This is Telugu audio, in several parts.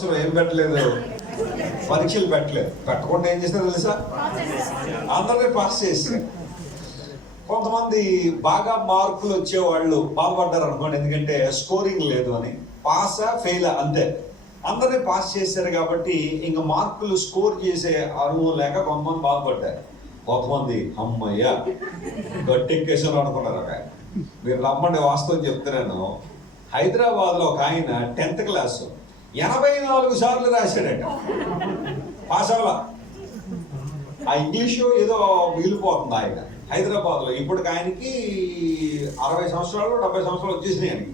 సంవత్సరం ఏం పెట్టలేదు. పరీక్షలు పెట్టలేదు. పెట్టకుండా ఏం చేసినా తెలుసా? అందరినీ పాస్ చేశారు కొంతమంది బాగా మార్కులు వచ్చేవాళ్ళు బాధపడ్డారు అనుకోండి. ఎందుకంటే స్కోరింగ్ లేదు అని. పాసా ఫెయిల్? అంతే. అందరినీ పాస్ చేశారు కాబట్టి ఇంకా మార్కులు స్కోర్ చేసే అనుభవం లేక కొంతమంది బాధపడ్డారు కొంతమంది అమ్మయ్య గట్టెక్కేసారు అనుకున్నారు ఒక మీరు నమ్మండి వాస్తవం చెప్తున్నాను. హైదరాబాద్లో ఒక ఆయన టెన్త్ క్లాసు. ఎనభై నాలుగు సార్లు రాశాడట. పాస్ అవ్వాల ఆ ఇంగ్లీషు ఏదో మిగిలిపోతుంది ఆయన. హైదరాబాద్లో. ఇప్పటికి ఆయనకి అరవై సంవత్సరాలు డెబ్బై సంవత్సరాలు వచ్చేసినాయి ఆయనకి.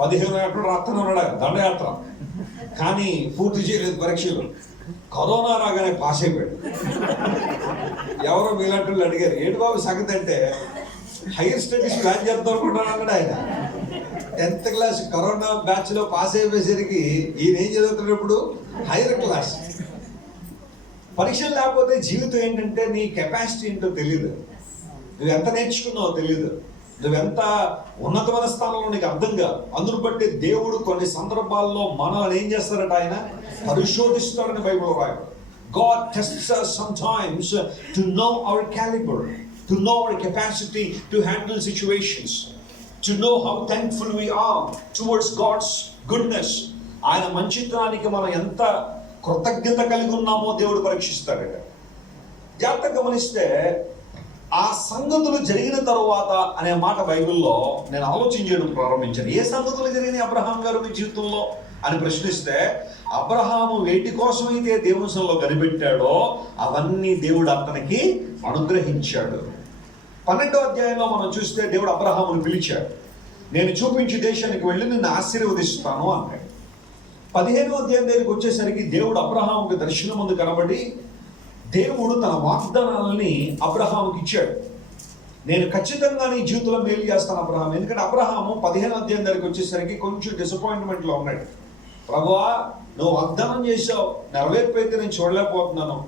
పదిహేను ఏళ్ళు రాత్రి ఉన్నాడు దండయాత్ర. కానీ పూర్తి చేయలేదు పరీక్షలు. కరోనా రాగానే పాస్ అయిపోయాడు. ఎవరో మీలాంటి వాళ్ళు అడిగారు ఏంటి బాబు సంగతి అంటే హైయర్ స్టడీస్ ప్లాన్ చేద్దాం అనుకుంటున్నాను అన్నాడు ఆయన. టెన్త్ క్లాస్ కరోనా బ్యాచ్లో పాస్ అయిపోయేసరికి ఈయన ఏం చదువుతున్నప్పుడు హైయర్ క్లాస్. పరీక్షలు లేకపోతే జీవితం ఏంటంటే నీ కెపాసిటీ ఏంటో తెలియదు నువ్వు ఎంత నేర్చుకున్నావో తెలియదు నువ్వెంత ఉన్నతమైన స్థానంలో నీకు అర్థం కాదు. అందును బట్టి దేవుడు కొన్ని సందర్భాల్లో మనల్ని ఏం చేస్తారట ఆయన? పరిశోధిస్తాడని Bible రాయడు God tests us sometimes to know our caliber to know our capacity to handle situations. To know how thankful we are towards God's goodness ఆయన మంచితనానికి మనం ఎంత కృతజ్ఞత కలిగి ఉన్నామో దేవుడు పరీక్షిస్తాడట. జాగ్రత్త గమనిస్తే ఆ సంగతులు జరిగిన తరువాత అనే మాట బైబిల్లో నేను ఆలోచన చేయడం ప్రారంభించాను. ఏ సంగతులు జరిగినాయి అబ్రహాం గారు మీ జీవితంలో అని ప్రశ్నిస్తే అబ్రహాము వేటి కోసమైతే దేవుని కనిపెట్టాడో అవన్నీ దేవుడు అతనికి అనుగ్రహించాడు. పన్నెండో అధ్యాయంలో మనం చూస్తే దేవుడు అబ్రహామును పిలిచాడు. నేను చూపించి దేశానికి వెళ్ళి నిన్ను ఆశీర్వదిస్తాను అన్నాడు. పదిహేనో అధ్యాయం దగ్గరికి వచ్చేసరికి దేవుడు అబ్రహాముకి దర్శనం ముందు కనబడి దేవుడు తన వాగ్దానాలని అబ్రహాముకి ఇచ్చాడు. నేను ఖచ్చితంగా నీ జీవితంలో మేలు చేస్తాను అబ్రహాం ఎందుకంటే అబ్రహాము పదిహేను అధ్యాయం దగ్గరికి వచ్చేసరికి కొంచెం డిసప్పాయింట్మెంట్లో ఉన్నాడు. ప్రభువా నువ్వు వాగ్దానం చేసావు నెరవేర్పైతే నేను చూడలేకపోతున్నాను.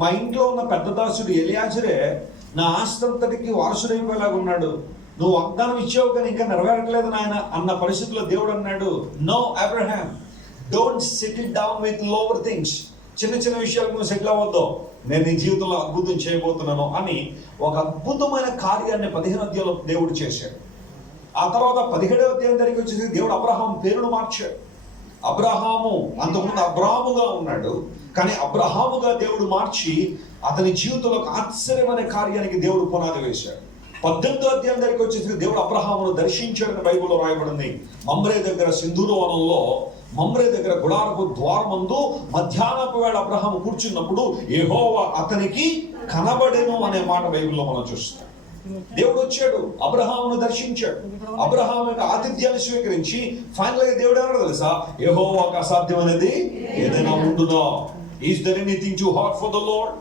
మా ఇంట్లో ఉన్న పెద్ద దాసుడు ఎలియాజరే నా ఆస్తంతటికి వారసుడైపోయేలాగా ఉన్నాడు. నువ్వు వాగ్దానం ఇచ్చావు కానీ ఇంకా నెరవేరట్లేదు నాయన అన్న పరిస్థితిలో దేవుడు అన్నాడు no Abraham don't settle down with lower things చిన్న చిన్న విషయాలకు నువ్వు సెటిల్ అవ్వద్దు. నేను నీ జీవితంలో అద్భుతం చేయబోతున్నాను అని ఒక అద్భుతమైన కార్యాన్ని పదిహేను అధ్యాయంలో దేవుడు చేశాడు. ఆ తర్వాత పదిహేడవ అధ్యాయం దగ్గరికి వచ్చేసి దేవుడు అబ్రహాం పేరును మార్చాడు. అబ్రహాము అంతకుముందు అబ్రాముగా ఉన్నాడు కానీ అబ్రహాముగా దేవుడు మార్చి అతని జీవితంలో ఒక ఆశ్చర్యమైన కార్యానికి దేవుడు పునాది వేశాడు. పద్దెనిమిదో అధ్యాయం దగ్గరికి వచ్చేసి దేవుడు అబ్రహామును దర్శించాడని బైబిల్లో రాయబడింది. మమ్రే దగ్గర సింధూరు వనంలో మమ్రే దగ్గర గుడారపు ద్వారమందు మధ్యాహ్నపు వేళ అబ్రహాం కూర్చున్నప్పుడు యెహోవా అతనికి కనబడెను అనే మాట బైబిల్లో మనం చూస్తాం దేవుడు వచ్చాడు. అబ్రహామును దర్శించాడు. అబ్రహాం యొక్క ఆతిథ్యాన్ని స్వీకరించి ఫైనల్గా దేవుడు ఎవరో తెలుసా? యెహోవాకు అసాధ్యమైనది ఏదైనా ఉండునా is there anything too hard for the Lord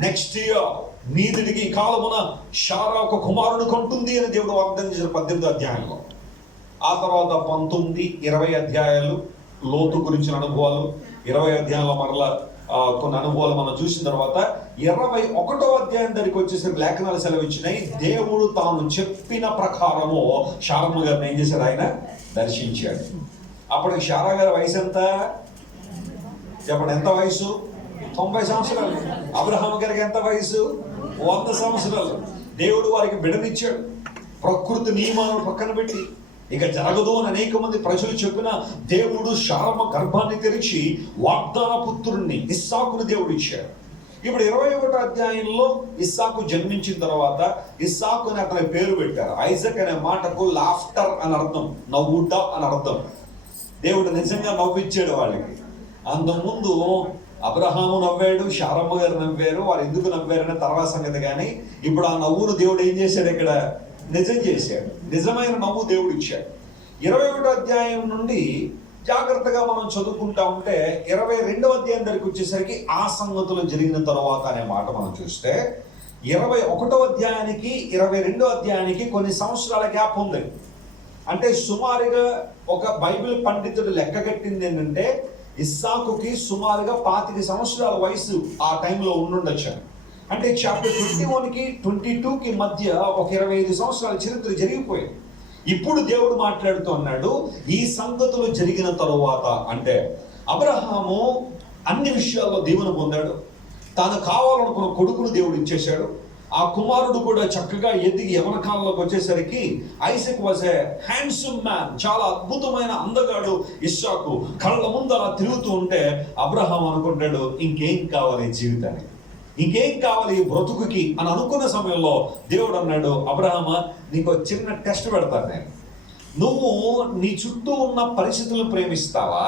next year నీతిడికి కాలమున షారా ఒక కుమారుడు కొంటుంది అని దేవుడు వాగ్దానం చేసిన పద్దెనిమిది అధ్యాయంలో. ఆ తర్వాత పంతొమ్మిది ఇరవై అధ్యాయాలు లోతు గురించిన అనుభవాలు. ఇరవై అధ్యాయంలో మరలా కొన్ని అనుభవాలు మనం చూసిన తర్వాత ఇరవై ఒకటో అధ్యాయం దగ్గరికి వచ్చేసరికి లేఖనాలు సెలవిచ్చినాయి దేవుడు తాను చెప్పిన ప్రకారము శారమ్మ గారిని ఏం చేశాడు ఆయన? దర్శించాడు. అప్పటికి శారా గారి వయసు ఎంత? చెప్పండి ఎంత వయసు? తొంభై సంవత్సరాలు. అబ్రహాం గారికి ఎంత వయసు? వంద సంవత్సరాలు. దేవుడు వారికి బిడనిచ్చాడు. ప్రకృతి నియమాలను పక్కన పెట్టి ఇక జరగదు అని అనేక మంది ప్రజలు చెప్పిన దేవుడు శారమ్మ గర్భాన్ని తెరిచి వాగ్దాన పుత్రుణ్ణి ఇస్సాకుని దేవుడు ఇచ్చాడు. ఇప్పుడు ఇరవై ఒకటో అధ్యాయంలో ఇస్సాకు జన్మించిన తర్వాత ఇస్సాకు అని అతని పేరు పెట్టారు. ఐజక్ అనే మాటకు లాఫ్టర్ అని అర్థం నవ్వుట అని అర్థం. దేవుడు నిజంగా నవ్విచ్చాడు వాళ్ళకి. అంతకుముందు అబ్రహాము నవ్వాడు శారమ్మ గారు నవ్వారు వారు ఎందుకు నవ్వారనే తర్వాత సంగతి కానీ ఇప్పుడు ఆ నవ్వును దేవుడు ఏం చేశాడు ఇక్కడ? నిజం చేశాడు. నిజమైన నవ్వు దేవుడు ఇచ్చాడు ఇరవై ఒకటో అధ్యాయం నుండి జాగ్రత్తగా మనం చదువుకుంటా ఉంటే ఇరవై రెండవ అధ్యాయం దగ్గరికి వచ్చేసరికి ఆ సంగతులు జరిగిన తర్వాత అనే మాట మనం చూస్తే ఇరవై ఒకటో అధ్యాయానికి ఇరవై రెండో అధ్యాయానికి కొన్ని సంవత్సరాల గ్యాప్ ఉంది. అంటే సుమారుగా ఒక బైబిల్ పండితుడు లెక్కగట్టింది ఏంటంటే ఇస్సాకుకి సుమారుగా పాతిక సంవత్సరాల వయసు ఆ టైంలో ఉండుండొచ్చాను అంటే చాప్టర్ ట్వంటీ వన్కి ట్వంటీ టూకి మధ్య ఒక ఇరవై ఐదు సంవత్సరాల చరిత్ర జరిగిపోయింది. ఇప్పుడు దేవుడు మాట్లాడుతూ అన్నాడు ఈ సంగతులు జరిగిన తరువాత అంటే అబ్రహాము అన్ని విషయాల్లో దీవెన పొందాడు. తాను కావాలనుకున్న కొడుకును దేవుడు ఇచ్చేశాడు. ఆ కుమారుడు కూడా చక్కగా ఎదిగి యవన కాలంలోకి వచ్చేసరికి Isaac was a handsome man చాలా అద్భుతమైన అందగాడు ఇస్సాకు. కళ్ళ ముందు అలా తిరుగుతూ ఉంటే అబ్రహాం అనుకుంటాడు ఇంకేం కావాలి జీవితానికి? ఇంకేం కావాలి ఈ బ్రతుకుకి అని అనుకున్న సమయంలో దేవుడు అన్నాడు అబ్రహమ నీకు చిన్న టెస్ట్ పెడతాను నేను. నువ్వు నీ చుట్టూ ఉన్న పరిస్థితులను ప్రేమిస్తావా?